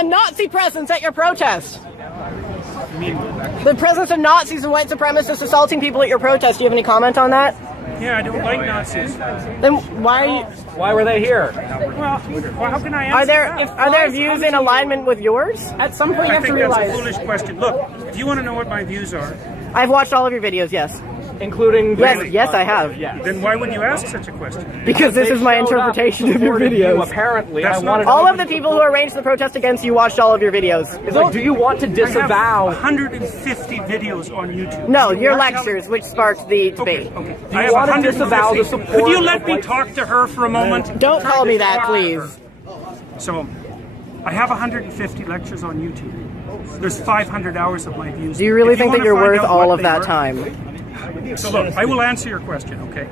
a Nazi presence at your protest. The presence of Nazis and white supremacists assaulting people at your protest. Do you have any comment on that? Yeah, I don't like Nazis. Then why were they here? Well, how can I answer that? Are their views in alignment with yours? At some point, you have to realize. realize. That's a foolish question. Look, if you want to know what my views are, I've watched all of your videos. Yes. Including yes, I have. Yeah. Then why would you ask such a question? Because this is my interpretation of your videos. Apparently, all of the people who arranged the protest against you watched all of your videos. Like, do you want to disavow? I have 150 videos on YouTube. No, your lectures, which sparked the debate. Okay. Do you want to disavow the support? Could you let me talk to her for a moment? Don't call me that, please. So, I have 150 lectures on YouTube. There's 500 hours of my views. Do you really think that you're worth all of that time? So look, I will answer your question, okay?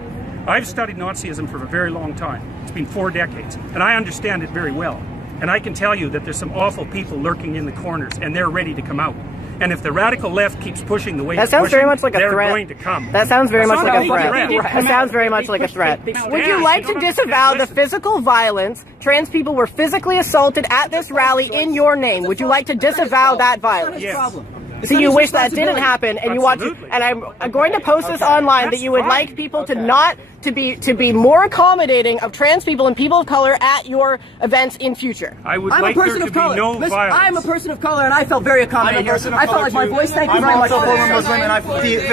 I've studied Nazism for a very long time. It's been 4 decades, and I understand it very well. And I can tell you that there's some awful people lurking in the corners, and they're ready to come out. And if the radical left keeps pushing the way that sounds very much like a they're threat. Going to come. That sounds very much like a threat. That sounds very much like a threat. Would you like to disavow the physical violence? Trans people were physically assaulted at this rally in your name. Would you like to disavow that violence? Yes. So you wish that didn't happen, and you want to, and I'm going to post this online that you would like people to not to be more accommodating of trans people and people of color at your events in future. I would like there to be no violence. I'm a person of color, and I felt very accommodating here. I felt like my voice. Thank you very much. I'm also former Muslim, and I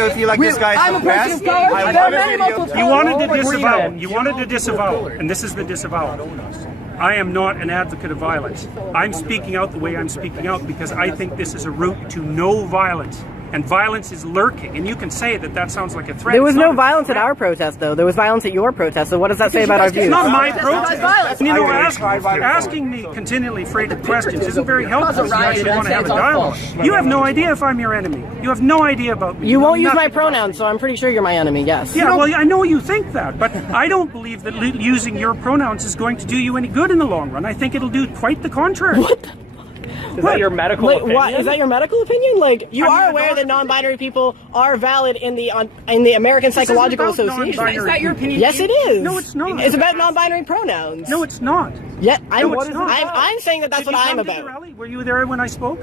feel like this guy's I'm a person of color. There are many multiple. You wanted to disavow. You wanted to disavow, and this is the disavowal. I am not an advocate of violence. I'm speaking out the way I'm speaking out because I think this is a route to no violence. And violence is lurking. And you can say that that sounds like a threat. There was no violence at our protest, though. There was violence at your protest. So what does that say about our views? It's not my protest. You know, asking me continually freighted questions isn't very helpful if you actually want to have a dialogue. You have no idea if I'm your enemy. You have no idea about me. You won't use my pronouns, so I'm pretty sure you're my enemy, yes. Yeah, well, I know you think that, but I don't believe that using your pronouns is going to do you any good in the long run. I think it'll do quite the contrary. What the? Is that your medical opinion? What, is that your medical opinion? Like, you are aware that non-binary people are valid in the American Psychological Association. Is that your opinion? Yes, it is. No, it's not. It's about non-binary pronouns. No, it's not. Yeah, I'm saying that that's what I'm about. To the rally? Were you there when I spoke?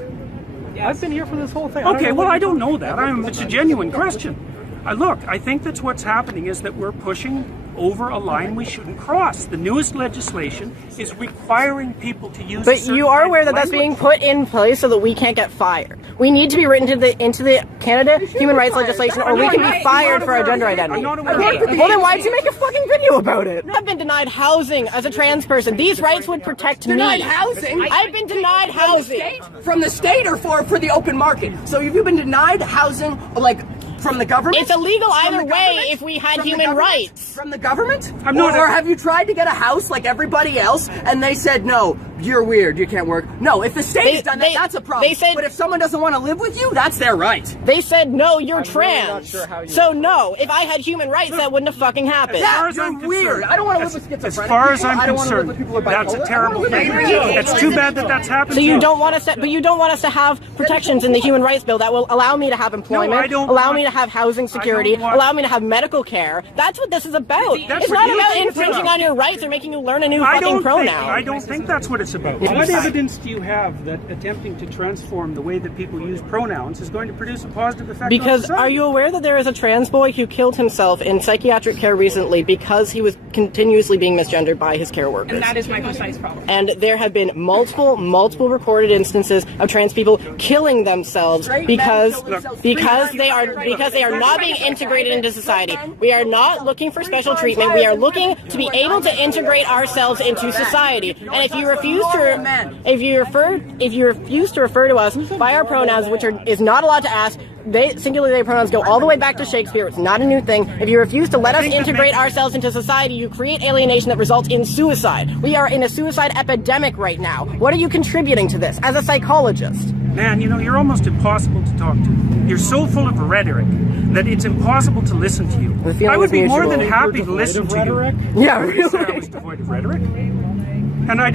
I've been here for this whole thing. Okay, well, I don't know that. It's a genuine question. Look, I think that's what's happening is that we're pushing over a line we shouldn't cross. The newest legislation is requiring people to use. But you are aware that that's being put in place so that we can't get fired. We need to be written into the Canada human rights legislation, or we can be fired for our gender identity. I'm not aware Well, then why did you make a fucking video about it? I've been denied housing as a trans person. These rights would protect me. Denied housing? I've been denied housing. From the state or for the open market? So have you been denied housing, like, from the government? It's illegal either way if we had human rights. From the government? I'm not. Or have you tried to get a house like everybody else and they said, no, you're weird, you can't work? No, if the state has done that, that's a problem. They said, but if someone doesn't want to live with you, that's their right. They said, no, you're trans. So no, if I had human rights, that wouldn't have fucking happened. You're weird. I don't want to live with schizophrenic As far as people. I'm concerned, that's a terrible thing. It's too bad that that's happened. So you don't want us to, but you don't want us to have protections in the human rights bill that will allow me to have employment, allow me to have housing security, allow me to have medical care. That's what this is about. It's not about infringing on your rights or making you learn a new fucking pronoun. I don't think that's what it's about. What evidence do you have that attempting to transform the way that people use pronouns is going to produce a positive effect on Because society? are you aware that there is a trans boy who killed himself in psychiatric care recently because he was continuously being misgendered by his care workers? And that is my precise problem. And there have been multiple recorded instances of trans people killing themselves because they are not being integrated into society. We are not looking for special treatment. We are looking to be able to integrate ourselves into society. And if you refuse to refer to us by our pronouns, which is not allowed to ask, singular they pronouns go all the way back to Shakespeare. It's not a new thing. If you refuse to let us integrate ourselves into society, you create alienation that results in suicide. We are in a suicide epidemic right now. What are you contributing to this as a psychologist? Man, you know, you're almost impossible to talk to. You're so full of rhetoric that it's impossible to listen to you. I would be more than happy to listen to you. Yeah, really? I was devoid of rhetoric. And I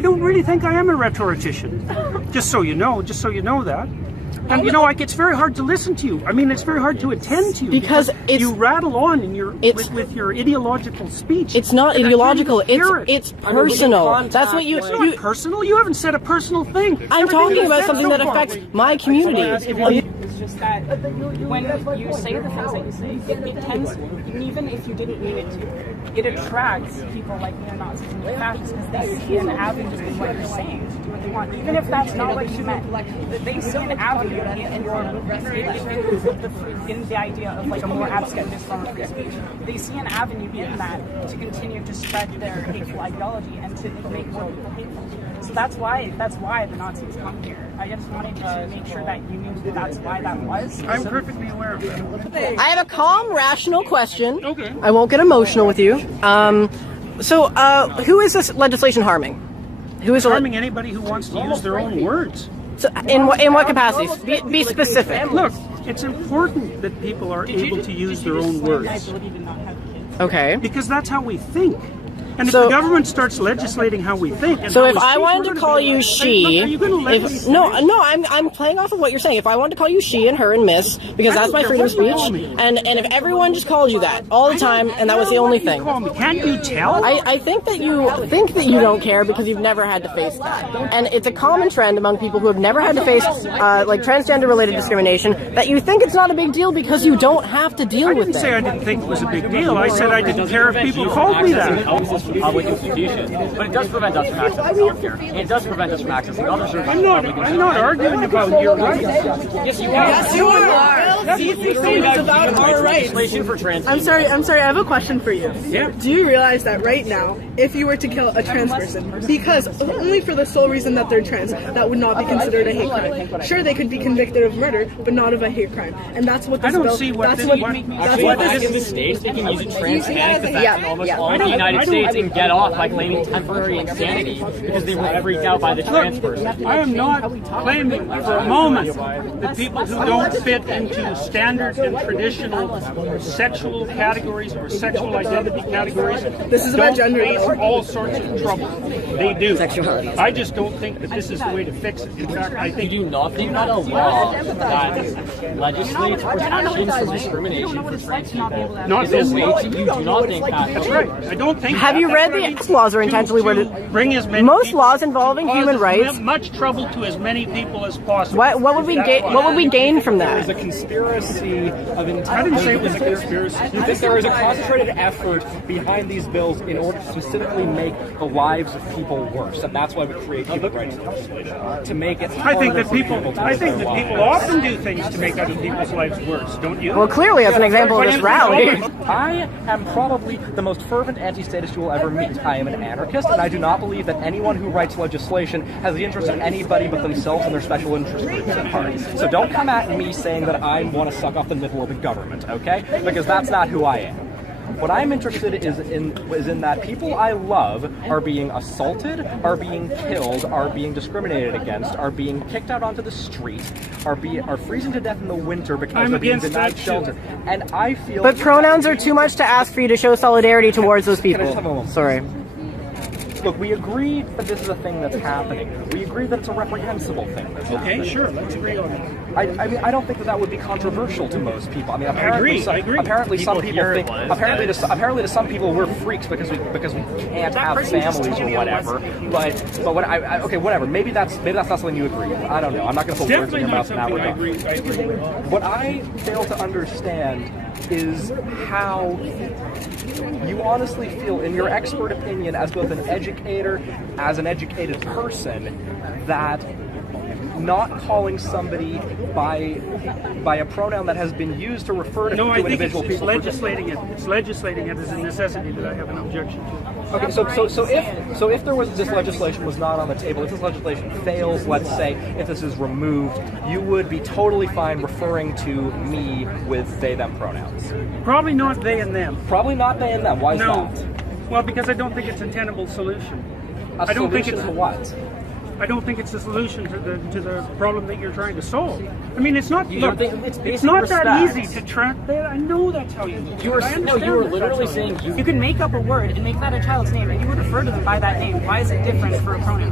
don't really think I am a rhetorician. Just so you know that. And you know, like, it's very hard to listen to you. I mean, it's very hard to attend to you Because it's- you rattle on in your it's- with your ideological speech. It's not And I ideological. can't even hear It's personal. That's what you. It's not personal. You haven't said a personal thing. I'm Everything talking you've about said something so that far. affects my community. It's just that when you say the things that you say, it tends, even if you didn't mean it to, it attracts people like neo-Nazis and fascists because they see an avenue in what you're saying to do what they want. Even if that's not what you meant, they see an avenue in your in the idea of like a more abscondist form of free speech. They see an avenue in that to continue to spread their hateful ideology and to make more people hateful. So that's why the Nazis come here. I just wanted to make sure that you knew that's why that was. I'm perfectly aware of it. I have a calm, rational question. Okay. I won't get emotional with you. Who is this legislation harming? Who is Harming anybody who wants to use their own words. So in what capacities? Be specific. Look, it's important that people are able to use their own words Okay. because that's how we think. And So- if the government starts legislating how we think, and So how if we I speak, wanted we're to gonna call be- you she, Look, are you going to let me finish? no, I'm playing off of what you're saying. If I wanted to call you she and her and miss, because I that's don't my care freedom of what you speech, call me. and if everyone just called you that all the time, and that was the only thing. Call me. Can't you tell? I think that you don't care because you've never had to face that, and it's a common trend among people who have never had to face like transgender-related discrimination that you think it's not a big deal because you don't have to deal I with didn't say I it. didn't think it was a big deal. I said I didn't care if people called me that. Public institution, but it does prevent us from accessing healthcare. And it does prevent us from accessing other services. I'm not arguing about your rights. Yes, you are. Yes, you are. It's about our rights. Legislation for trans. I'm sorry. I have a question for you. Yeah. Do you realize that right now, if you were to kill a trans person, because only for the sole reason that they're trans, that would not be considered a hate crime. Sure, they could be convicted of murder, but not of a hate crime. And that's what this I don't bill. see what that's this- what. what- That's Actually, what back this in the is. States, they can use a trans panic effect Yeah, in almost yeah. all of the United States and get off by claiming temporary insanity because they were freaked out by the trans person. I am not claiming for a moment that people who don't fit into standard and traditional sexual categories or sexual identity categories This is about don't gender, face though. all sorts of trouble. They do. I just don't think that this is the way to fix it. In fact, I think You do not think that a law that legislates protections from discrimination for trans people not is this a way law. to, you do not think that That's right. I don't think. Have you that's read what I the mean. X laws are intentionally worded? Bring as many Most people- laws involving cause human as rights. much trouble to as many people as possible. What would we gain? What would we gain from There is a that? conspiracy of intent. I didn't say it was a conspiracy. You think there is a concentrated effort behind these bills in order to specifically make the lives of people worse, and that's why we create human rights legislation to make it. I think that harder for people. to I live think their that people lives. often do things to make other people's lives worse. Don't you? Well, clearly, as an example of this rally. I am probably the most fervent anti-statist you will ever meet. I am an anarchist, and I do not believe that anyone who writes legislation has the interest of anybody but themselves and their special interest groups at heart. So don't come at me saying that I want to suck off the nipple of the government, okay? Because that's not who I am. What I'm interested is in that people I love are being assaulted, are being killed, are being discriminated against, are being kicked out onto the street, are freezing to death in the winter because I'm they're being against denied that too. shelter. And I feel. But pronouns are too much to ask for you to show solidarity towards those Can I just have a people. moment? Sorry. Look, we agree that this is a thing that's happening. We agree that it's a reprehensible thing that's happening. Okay, sure. Let's agree on that. I mean, I don't think that would be controversial to most people. I mean, agree, I agree. Apparently, some people think. Apparently, to some people, we're freaks because we can't have families or whatever. But what okay, whatever. Maybe that's not something you agree with. I don't know. I'm not going to put words in Definitely your not mouth in that something I regard. agree with. What I fail to understand is how you honestly feel, in your expert opinion, as both an educator, as an educated person, that not calling somebody by a pronoun that has been used to refer to, No, I think individual it's people. legislating it. It's legislating it as a necessity that I have an objection to. Okay, so if there was this legislation was not on the table, if this legislation fails, let's say, if this is removed, you would be totally fine referring to me with they them pronouns. Probably not they and them. Probably not they and them. Why is No. that? Well, because I don't think it's a tenable solution. A I don't think solution it's to what? I don't think it's the solution to the problem that you're trying to solve. I mean, it's not. Look, it's not that easy to track that. I know that's how you. You were literally saying you could make up a word and make that a child's name, and you would refer to them by that name. Why is it different for a pronoun?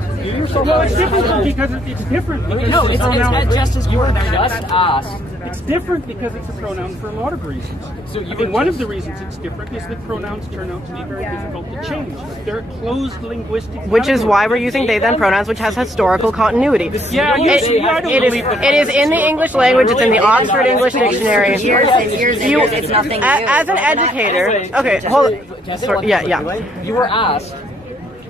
Well, it's different because it's different. Because No, it's just as you were important. just asked. It's different because it's a pronoun for a lot of reasons. So you One of the reasons it's different is that pronouns turn out to be very difficult to change. They're closed linguistic. Which is why we're using they them pronouns, which has historical continuity. Yeah, it is in the English language. It's in the Oxford English Dictionary. It's nothing new. As an educator, okay, hold on. Sorry, yeah. You were asked,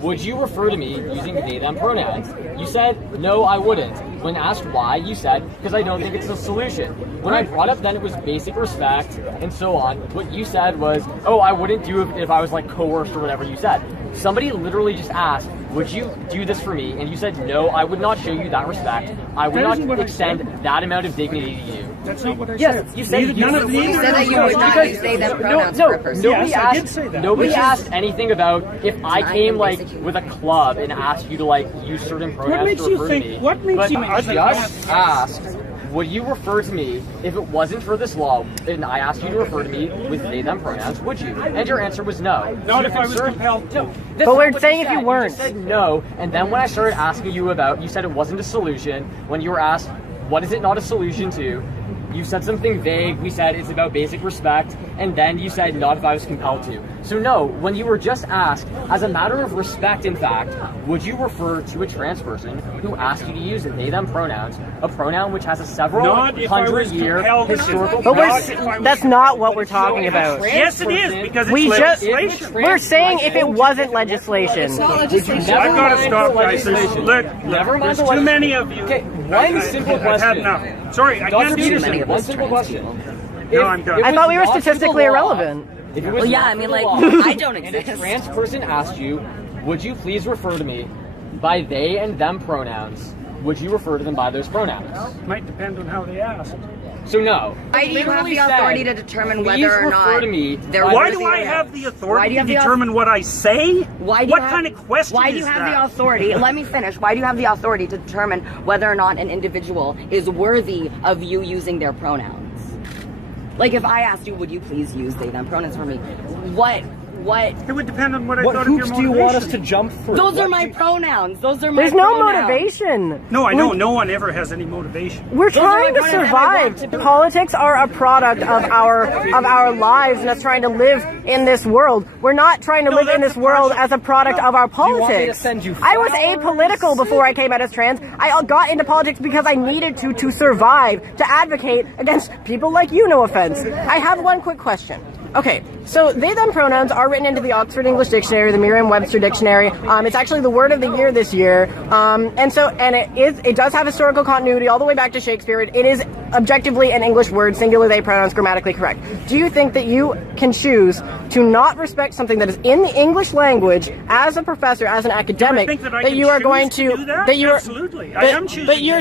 would you refer to me using they them pronouns? You said, no, I wouldn't. When asked why, you said, because I don't think it's a solution. When I brought up then it was basic respect and so on, what you said was, oh, I wouldn't do it if I was like coerced or whatever you said. Somebody literally just asked, would you do this for me? And you said, no, I would not show you that respect. I would not extend that amount of dignity to you. That's not what I said. Yes, you said You said that you would not use they them pronouns for a person. Nobody Yes, I did asked. say that. Nobody asked anything about if I came like with a club and asked you to like use certain pronouns makes to you refer think- to me. what makes But you- I just asked, would you refer to me if it wasn't for this law? And I asked you to refer to me with they them pronouns. Would you? And your answer was no. Not So if I was concerned- compelled to. No, that's But not we're what saying you if you said. weren't. You said no, and then when I started asking you about, you said it wasn't a solution. When you were asked, what is it not a solution to? You said something vague. We said it's about basic respect, and then you said not if I was compelled to. So no, when you were just asked, as a matter of respect, in fact, would you refer to a trans person who asked you to use they them pronouns, a pronoun which has a several Not if I was hundred-year compelled to. historical? But Not that's not what we're talking about. Yes, it is because it's We just legislation. we're saying if it wasn't legislation. It's not legislation. I've got to mind stop, the guys. legislation. Look, there's the too many of you. Okay, one simple I've had question. enough. Sorry, I Dr. can't do this Peterson, anymore. one simple question. No, I'm done. I thought we were If it was not statistically for the law, irrelevant. If it was Well, yeah, not I mean, for the like, law, I don't and a exist. trans person asked you, would you please refer to me by they and them pronouns? Would you refer to them by those pronouns? Might depend on how they asked. So no. Why do you have Literally the authority said, to determine please whether or refer not to me. they're Why worthy do or I not? have the Why authority do you to have the determine what I say? Why do What you have, kind of question Why do is you have that? the authority? Let me finish. Why do you have the authority to determine whether or not an individual is worthy of you using their pronouns? Like, if I asked you, would you please use they them pronouns for me? What? It would depend on what I What thought of your hoops motivation. do you want us to jump through? Those are What my do you- pronouns. Those are my There's no pronouns. motivation. No, I know. No one ever has any motivation. We're are trying my to pronouns and I want survive. to be- Politics are a product of our lives and us trying to live in this world. We're not trying to live in that's this world partial. as a product of our you want me to politics. send you I was flowers? apolitical before I came out as trans. I got into politics because I needed to survive, to advocate against people like you, no offense. I have one quick question. Okay, so they them pronouns are written into the Oxford English Dictionary, the Merriam-Webster Dictionary. It's actually the word of the year this year, and it does have historical continuity all the way back to Shakespeare. It is objectively an English word, singular they pronouns, grammatically correct. Do you think that you can choose to not respect something that is in the English language as a professor, as an academic, think that I that can you are choose going to to do that? that you're Absolutely. I but- am choosing but to you're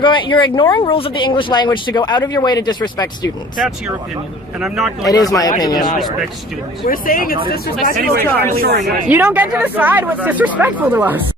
do that. you're ignoring rules of the English language to go out of your way to disrespect students. That's your opinion, and I'm not going It is to my opinion. disrespect students. We're saying it's disrespectful Anyway, to our I'm sorry. You don't get to decide what's disrespectful to us.